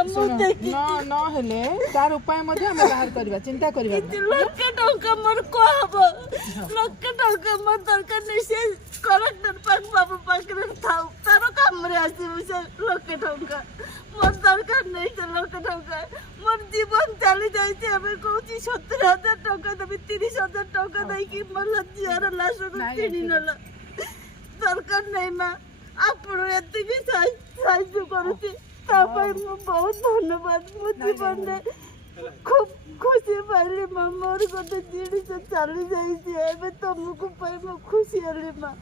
न हेले तार उपाय मध्ये हम बाहर करबा चिंता करबा लक्ष टंका मोर को हबो लक्ष टंका मोर दरकार नै से कलेक्टर पाक बाबू पाक रे थाउ तारो काम रे आसी से लक्ष टंका मोर दरकार नै से लक्ष टंका मोर जीवन चली जाइते हमें कहूची 70,000 टंका देबी 30,000 टंका दई कि मोर जियार लाश को किनी नला दरकार नै मा आपण एते की साहाय्य करूची तापर मु बहुत धन्यवाद मु जीवन रे खूब खुशी पाइली माँ मोर गोटे जिनिस चली जाइए एबे तुमको पाई मु खुशी हेली माँ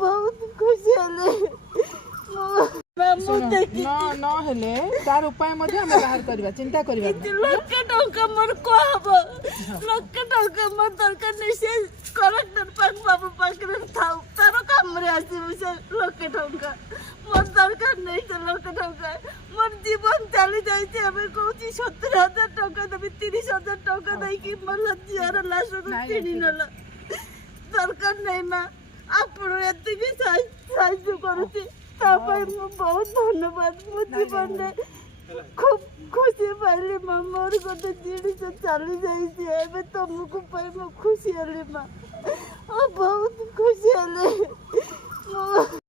बहुत खुशी हेली न हेले तार उपाय मध्ये हम बाहर करबा चिंता करबा लक्ष टंका मोर को हबो लक्ष टंका मोर दरकार नै से कलेक्टर पाक बाबू पाक रे थाउ तारो काम रे आसी से लक्ष टंका मोर दरकार नै से लक्ष टंका मोर जीवन चली जाइते हमें कहूची 70,000 टंका देबी 30,000 टंका दई कि मोर जियार लाश को किनी नला दरकार नै मा आपण एते की साहाय्य करूची तापर मु बहुत धन्यवाद मु जीवन रे खूब खुशी पाइली माँ मोर गोटे जिनिस चली जाइए एबे तुमको पाई मु खुशी हेली माँ बहुत खुशी हेली